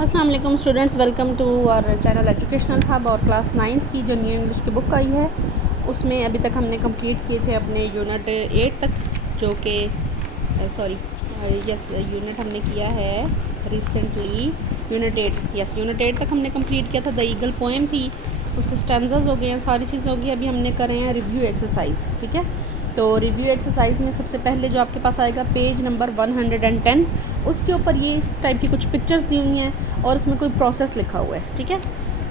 अस्सलाम वालेकुम students, welcome to our channel educational hub. और क्लास 9th की जो न्यू इंग्लिश की बुक आई है उसमें अभी तक हमने कंप्लीट किए थे अपने यूनिट 8 तक, जो कि यूनिट हमने किया है रिसेंटली यूनिट 8। यूनिट 8 तक हमने कंप्लीट किया था। द ईगल पोएम थी, उसके स्टैंजास हो गए हैं, सारी चीज़ें हो गई। अभी हमने कर रहे हैं रिव्यू एक्सरसाइज। ठीक है, तो रिव्यू एक्सरसाइज में सबसे पहले जो आपके पास आएगा पेज नंबर 110, उसके ऊपर ये इस टाइप की कुछ पिक्चर्स दी हुई हैं और उसमें कोई प्रोसेस लिखा हुआ है। ठीक है,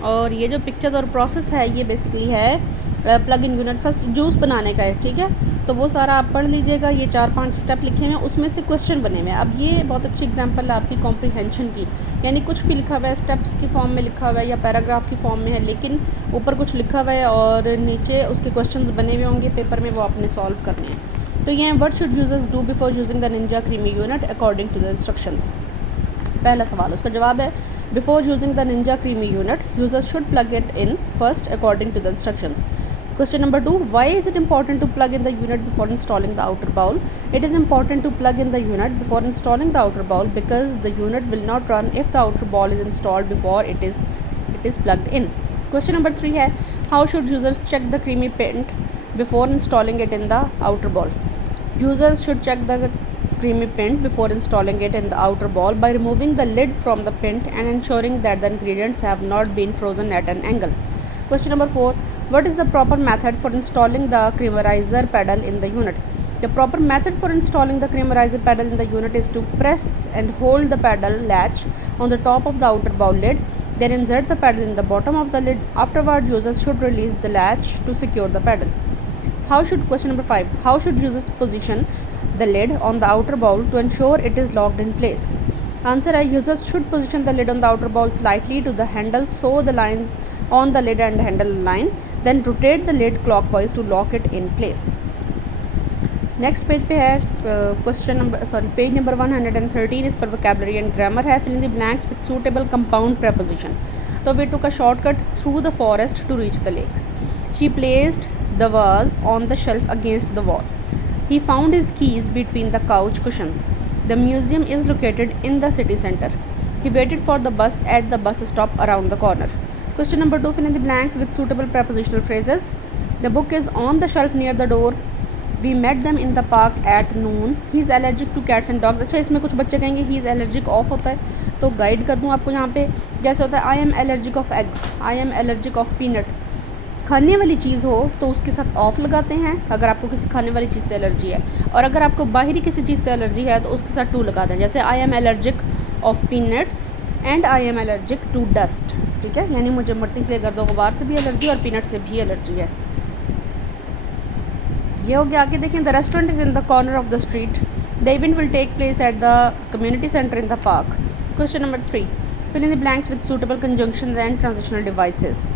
और ये जो पिक्चर्स और प्रोसेस है ये बेसिकली है plug in unit first juice बनाने का है। ठीक है, तो वो सारा आप पढ़ लीजिएगा। ये 4-5 स्टेप लिखे हुए हैं, उसमें से क्वेश्चन बने हुए हैं। अब ये बहुत अच्छी एग्जांपल है आपकी कॉम्प्रिहेंशन की, यानी कुछ भी लिखा हुआ है स्टेप्स की फॉर्म में लिखा हुआ है या पैराग्राफ की फॉर्म में है, लेकिन ऊपर कुछ लिखा हुआ है और नीचे उसके क्वेश्चंस बने हुए होंगे पेपर में, वो आपने सॉल्व करने हैं। तो ये what should users do before using the Ninja creamy unit according to the instructions. पहला सवाल, उसका जवाब है before using the Ninja creamy unit users should plug it in first according to the instructions. Question number 2, why is it important to plug in the unit before installing the outer bowl? It is important to plug in the unit before installing the outer bowl because the unit will not run if the outer bowl is installed before it is plugged in. Question number 3 है, how should users check the creamy paint before installing it in the outer bowl? Users should check the creamy paint before installing it in the outer bowl by removing the lid from the paint and ensuring that the ingredients have not been frozen at an angle. Question number 4, what is the proper method for installing the creamerizer pedal in the unit? The proper method for installing the creamerizer pedal in the unit is to press and hold the pedal latch on the top of the outer bowl lid, then insert the pedal in the bottom of the lid. Afterward, users should release the latch to secure the pedal. Question number 5, how should users position the lid on the outer bowl to ensure it is locked in place? Answer है, users should position the lid on the outer bowl slightly to the handle so the lines on the lid and handle align, then rotate the lid clockwise to lock it in place. Next page पे है page number 113, इस पर vocabulary and grammar है। Fill in the blanks with suitable compound preposition. तो we took a shortcut through the forest to reach the lake. She placed the vase on the shelf against the wall. He found his keys between the couch cushions. The museum is located in the city center. He waited for the bus at the bus stop around the corner. Question number 2, fill in the blanks with suitable prepositional phrases. The book is on the shelf near the door. We met them in the park at noon. He is allergic to cats and dogs. अच्छा, इसमें कुछ बच्चे कहेंगे he is allergic of होता है, तो guide कर दूँ आपको यहाँ पे। जैसे होता है I am allergic of eggs, I am allergic of peanut. खाने वाली चीज़ हो तो उसके साथ ऑफ लगाते हैं अगर आपको किसी खाने वाली चीज़ से एलर्जी है, और अगर आपको बाहरी किसी चीज़ से एलर्जी है तो उसके साथ टू लगाते हैं। जैसे I am allergic of peanuts and I am allergic to dust. ठीक है, यानी मुझे मिट्टी से, गर्दो गुबार से भी एलर्जी और पीनट से भी एलर्जी है। ये हो गया। आगे देखें, the restaurant is in the corner of the street. The event will take place at the community centre in the park. Question number 3, fill in the blanks with suitable conjunctions and transitional devices.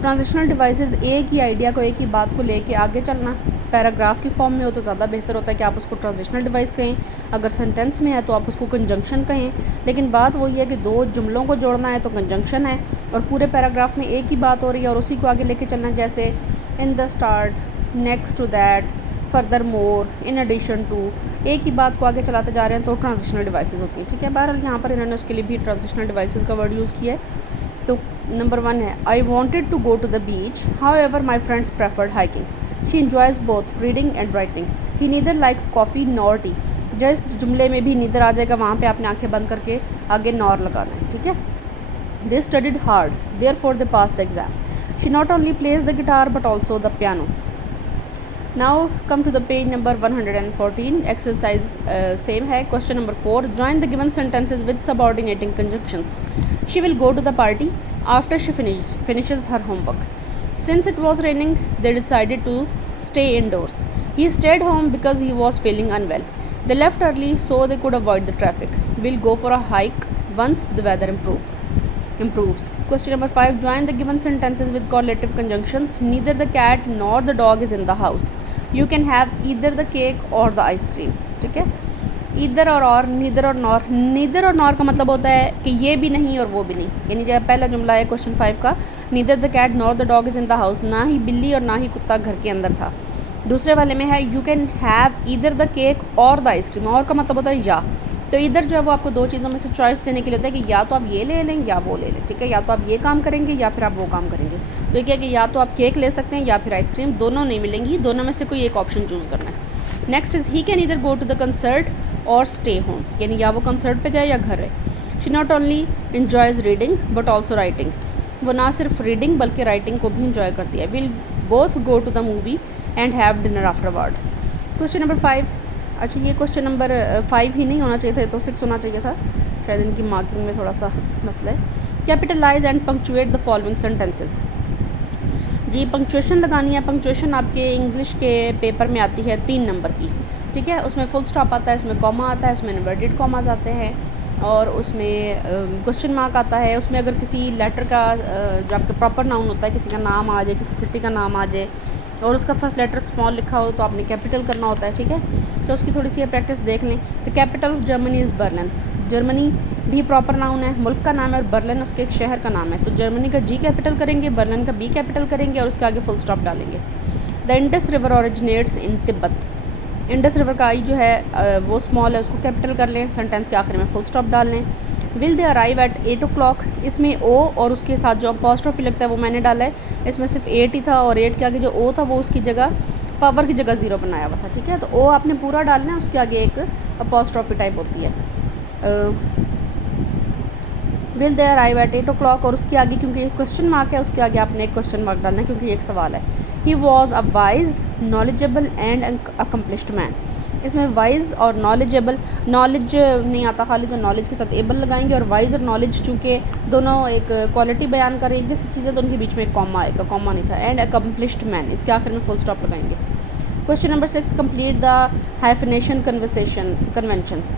Transitional devices एक ही idea को, एक ही बात को लेके आगे चलना। पैराग्राफ की फॉर्म में हो तो ज़्यादा बेहतर होता है कि आप उसको ट्रांजिशनल डिवाइस कहें, अगर सेंटेंस में है तो आप उसको कंजंक्शन कहें। लेकिन बात वही है कि दो जुमलों को जोड़ना है तो कंजंक्शन है, और पूरे पैराग्राफ में एक ही बात हो रही है और उसी को आगे लेके चलना है। जैसे in the start, next to that, furthermore, in addition to, एक ही बात को आगे चलाते जा रहे हैं तो ट्रांजिशनल डिवाइसेस होती हैं। ठीक है, बहरहाल यहाँ पर इन्होंने उसके लिए भी ट्रांजिशनल डिवाइसेस का वर्ड यूज़ किया है। तो नंबर 1 है, I wanted to go to the beach, however my friends preferred hiking. She enjoys both reading and writing. He neither likes coffee nor tea. जिस जुमले में भी नीदर आ जाएगा वहाँ पे आपने आंखें बंद करके आगे नॉर लगाना है. ठीक है, they studied hard therefore they pass the exam. She not only plays the guitar but also the piano. Now come to the page number 114. Exercise same है. Question number 4, join the given sentences with subordinating conjunctions. She will go to the party after she finishes her homework. Since it was raining, they decided to stay indoors. He stayed home because he was feeling unwell. They left early so they could avoid the traffic. We'll go for a hike once the weather improves. Question number 5, join the given sentences with correlative conjunctions. Neither the cat nor the dog is in the house. You can have either the cake or the ice cream. ठीक है, either और neither और nor. Neither और nor का मतलब होता है कि ये भी नहीं और वो भी नहीं, यानी जब पहला जुमला है क्वेश्चन 5 का, neither the cat nor the dog is in the house, ना ही बिल्ली और ना ही कुत्ता घर के अंदर था. दूसरे वाले में है, you can have either the cake और द आइसक्रीम. और का मतलब होता है या, तो इधर जो है वो आपको दो चीज़ों में से चॉइस देने के लिए होता है कि या तो आप ये ले लें या वो ले लें, ठीक है, या तो आप ये काम करेंगे या फिर आप वो काम करेंगे। तो ये क्या कि या तो आप केक ले सकते हैं या फिर आइसक्रीम, दोनों नहीं मिलेंगी, दोनों में से कोई एक ऑप्शन चूज़ करना है। Next is he can either go to the concert और स्टे होम, यानी या वो कंसर्ट पे जाए या घर रहे। She not only enjoys reading but also writing, वो ना सिर्फ रीडिंग बल्कि राइटिंग को भी इंजॉय करती है। Will both go to the movie and have dinner afterward. Question number 5, अच्छा ये क्वेश्चन नंबर 5 ही नहीं होना चाहिए था, तो 6 होना चाहिए था, शायद इनकी मार्किंग में थोड़ा सा मसला है। Capitalize and punctuate the following sentences. जी पंक्चुएशन लगानी है। पंक्चुएशन आपके इंग्लिश के पेपर में आती है 3 नंबर की, ठीक है, उसमें फुल स्टॉप आता है, इसमें कॉमा आता है, उसमें इन्वर्टेड कॉमास आते हैं और उसमें क्वेश्चन मार्क आता है। उसमें अगर किसी लेटर का जो आपका प्रॉपर नाउन होता है, किसी का नाम आ जाए, किसी सिटी का नाम आ जाए और उसका फर्स्ट लेटर स्मॉल लिखा हो तो आपने कैपिटल करना होता है, ठीक है, तो उसकी थोड़ी सी प्रैक्टिस देख लें। The capital of Germany is Berlin, Germany भी प्रॉपर नाउन है, मुल्क का नाम है, और बर्लिन उसके एक शहर का नाम है, तो जर्मनी का जी कैपिटल करेंगे, बर्लिन का बी कैपिटल करेंगे और उसके आगे फुल स्टॉप डालेंगे। The Indus river originates in Tibet, Indus river का आई जो है वो स्मॉल है, उसको कैपिटल कर लें, सेंटेंस के आखिर में फुल स्टॉप डाल लें। Will they arrive at 8 o'clock, इसमें ओ और उसके साथ जो अपॉस्ट्रोफी लगता है वो मैंने डाला है, इसमें सिर्फ 8 ही था और 8 के आगे जो ओ था वो उसकी जगह पावर की जगह 0 बनाया हुआ था, ठीक है, तो ओ आपने पूरा डालना है, उसके आगे एक अपॉस्ट्रोफी टाइप होती है। Will they arrive at 8 o'clock और उसके आगे क्योंकि क्वेश्चन मार्क है उसके आगे आपने एक क्वेश्चन मार्क डालना है क्योंकि ये एक सवाल है। He was a wise knowledgeable and accomplished man, इसमें वाइज और नॉलेजेबल, नॉलेज नहीं आता खाली तो नॉलेज के साथ एबल लगाएंगे और वाइज और नॉलेज चूँकि दोनों एक क्वालिटी बयान कर रही है जैसी चीज़ें, तो उनके बीच में एक कॉमा आएगा, कॉमा नहीं था। एंड अकम्पलिश्ड मैन इसके आखिर में फुल स्टॉप लगाएंगे। Question number 6, complete the hyphenation conventions.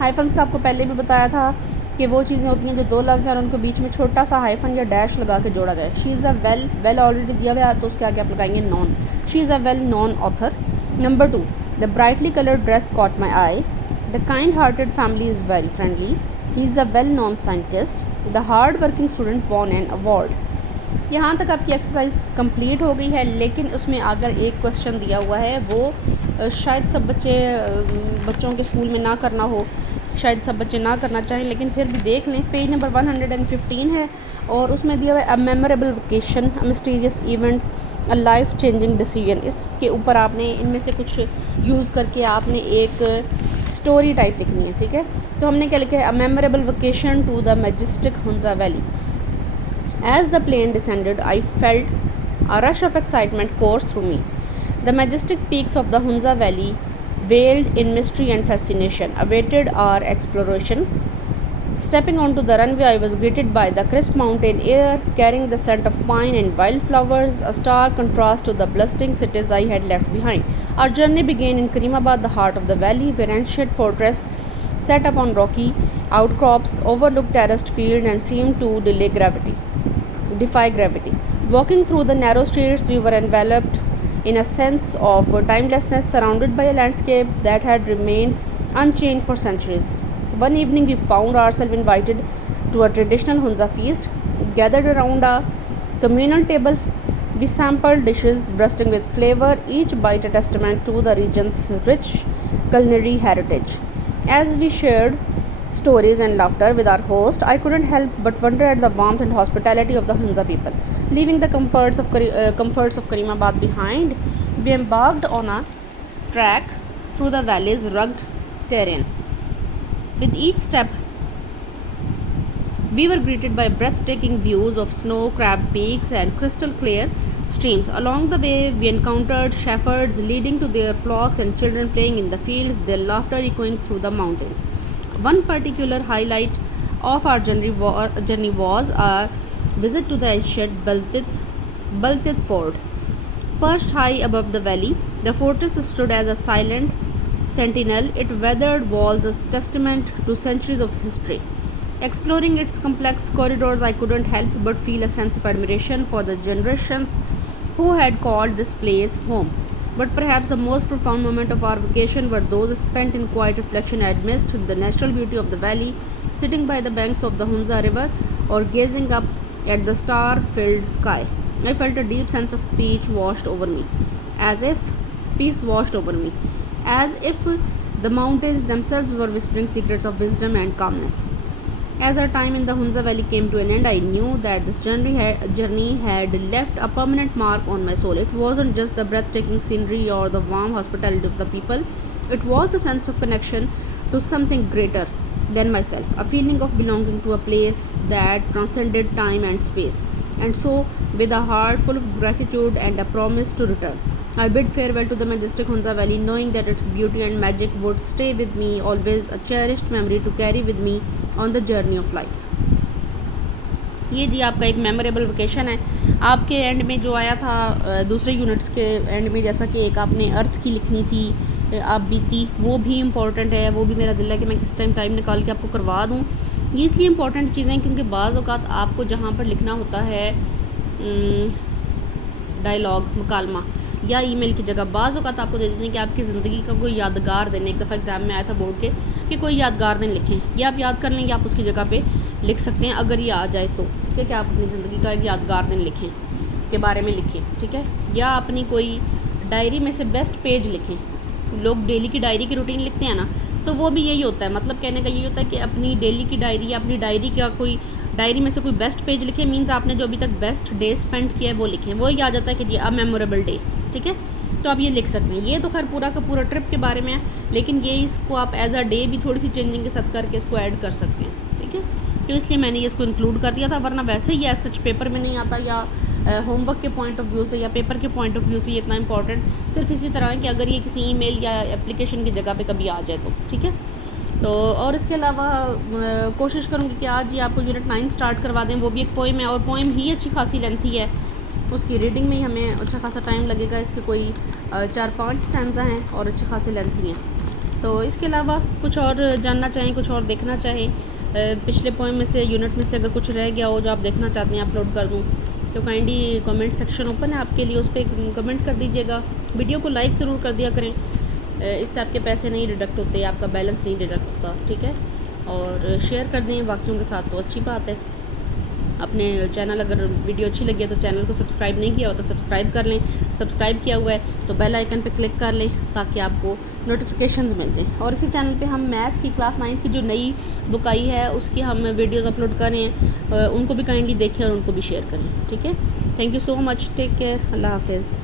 Hyphens का आपको पहले भी बताया था कि वो चीज़ें होती हैं जो दो लफ्ज़ हैं और उनको बीच में छोटा सा हाइफन या डैश लगा के जोड़ा जाए। She is a well already दिया हुआ है तो उसके आगे आप लगाएंगे non, she is a well non author. Number 2, the brightly coloured dress caught my I, the kind hearted family is very friendly, he is a well non scientist, the hard working student von an award. यहाँ तक आपकी exercise complete हो गई है, लेकिन उसमें अगर एक क्वेश्चन दिया हुआ है वो शायद सब बच्चों के स्कूल में ना करना हो, शायद सब बच्चे ना करना चाहें, लेकिन फिर भी देख लें। पेज नंबर 115 है और उसमें दिया हुआ है a memorable vacation, a mysterious event, a life changing decision. इसके ऊपर आपने इनमें से कुछ यूज़ करके आपने एक स्टोरी टाइप लिखनी है, ठीक है, तो हमने क्या लिखा है, a memorable vacation to the majestic Hunza valley. As the plane descended, I felt a rush of excitement course through me. The majestic peaks of the Hunza Valley, veiled in mystery and fascination, awaited our exploration. Stepping onto the runway, I was greeted by the crisp mountain air, carrying the scent of pine and wildflowers, a stark contrast to the bustling cities I had left behind. Our journey began in Karimabad, the heart of the valley, where ancient fortress set upon rocky outcrops overlooked terraced field and seemed to defy gravity. Walking through the narrow streets, we were enveloped in a sense of timelessness, surrounded by a landscape that had remained unchanged for centuries. One evening, we found ourselves invited to a traditional Hunza feast. Gathered around a communal table, we sampled dishes bursting with flavor, each bite a testament to the region's rich culinary heritage. As we shared stories and laughter with our host, I couldn't help but wonder at the warmth and hospitality of the Hunza people. Leaving the comforts of Karimabad behind, we embarked on a trek through the valley's rugged terrain. With each step, we were greeted by breathtaking views of snow-capped peaks and crystal-clear streams. Along the way, we encountered shepherds leading to their flocks and children playing in the fields, their laughter echoing through the mountains. One particular highlight of our journey was our visit to the ancient Baltit Fort. Perched high above the valley, the fortress stood as a silent sentinel, its weathered walls a testament to centuries of history. Exploring its complex corridors, I couldn't help but feel a sense of admiration for the generations who had called this place home. But perhaps the most profound moment of our vacation were those spent in quiet reflection amidst the natural beauty of the valley, sitting by the banks of the Hunza River or gazing up at the star-filled sky. I felt a deep sense of peace washed over me, as if The mountains themselves were whispering secrets of wisdom and calmness. As our time in the Hunza Valley came to an end, I knew that this journey had left a permanent mark on my soul. It wasn't just the breathtaking scenery or the warm hospitality of the people, it was the sense of connection to something greater than myself, a feeling of belonging to a place that transcended time and space. And so, with a heart full of gratitude and a promise to return, I bid farewell to the majestic Hunza Valley, knowing that its beauty and magic would stay with me, always a cherished memory to carry with me on the journey of life. ये जी आपका एक memorable vacation है। आपके and में जो आया था दूसरे यूनिट्स के एंड में, जैसा कि एक आपने अर्थ की लिखनी थी आप बीती, वो भी इम्पॉर्टेंट है। वो भी मेरा दिल है कि मैं किस टाइम निकाल के आपको करवा दूँ। ये इसलिए इम्पॉर्टेंट चीज़ें क्योंकि बाज़ औक़ात आपको जहाँ पर लिखना होता है डायलॉग मुकालमा या ईमेल की जगह, बाज़ औक़ात आपको दे देते हैं कि आपकी ज़िंदगी का कोई यादगार दिन। एक दफ़ा एग्ज़ाम में आया था बोर्ड के कि कोई यादगार दिन लिखें, ये आप याद कर लेंगे, आप उसकी जगह पे लिख सकते हैं अगर ये आ जाए तो, ठीक है। कि आप अपनी ज़िंदगी का एक यादगार दिन लिखें के बारे में लिखें, ठीक है। या अपनी कोई डायरी में से बेस्ट पेज लिखें। लोग डेली की डायरी की रूटीन लिखते हैं ना, तो वो भी यही होता है, मतलब कहने का यही होता है कि अपनी डेली की डायरी या अपनी डायरी का कोई डायरी में से कोई बेस्ट पेज लिखें। मीन्स आपने जो अभी तक बेस्ट डे स्पेंड किया है वो लिखें, वो ही आ जाता है कि ये अ मेमोरेबल डे, ठीक है। तो आप ये लिख सकते हैं। ये तो खैर पूरा का पूरा ट्रिप के बारे में है, लेकिन ये इसको आप एज अ डे भी थोड़ी सी चेंजिंग के साथ करके इसको ऐड कर सकते हैं, ठीक है। तो इसलिए मैंने ये इसको इंक्लूड कर दिया था, वरना वैसे ही एज सच पेपर में नहीं आता या होमवर्क के पॉइंट ऑफ व्यू से या पेपर के पॉइंट ऑफ व्यू से ये इतना इंपॉर्टेंट सिर्फ इसी तरह है कि अगर ये किसी ईमेल या एप्लीकेशन की जगह पे कभी आ जाए तो, ठीक है। तो और इसके अलावा कोशिश करूँगी कि आज ही आपको यूनिट 9 स्टार्ट करवा दें। वो भी एक पोइम है और पोइम ही अच्छी खासी लेंथी है, उसकी रीडिंग में ही हमें अच्छा खासा टाइम लगेगा। इसके कोई 4-5 स्टैंज़ा हैं और अच्छे खासे लेंथी हैं। तो इसके अलावा कुछ और जानना चाहें, कुछ और देखना चाहें, पिछले पोइम में से यूनिट में से अगर कुछ रह गया हो जो आप देखना चाहते हैं अपलोड कर दूँ, तो काइंडली कमेंट सेक्शन ओपन है आपके लिए, उस पर कमेंट कर दीजिएगा। वीडियो को लाइक ज़रूर कर दिया करें, इससे आपके पैसे नहीं डिडक्ट होते, आपका बैलेंस नहीं डिडक्ट होता, ठीक है। और शेयर कर दें बाकियों के साथ तो अच्छी बात है। अपने चैनल अगर वीडियो अच्छी लगी है तो चैनल को सब्सक्राइब नहीं किया हो तो सब्सक्राइब कर लें, सब्सक्राइब किया हुआ है तो बेल आइकन पे क्लिक कर लें ताकि आपको नोटिफिकेशंस मिल जाएँ। और इसी चैनल पे हम मैथ की क्लास 9 की जो नई बुक आई है उसकी हम वीडियोज़ अपलोड कर रहे हैं, उनको भी काइंडली देखें और उनको भी शेयर करें, ठीक है। Thank you so much, take care, अल्लाह हाफिज़।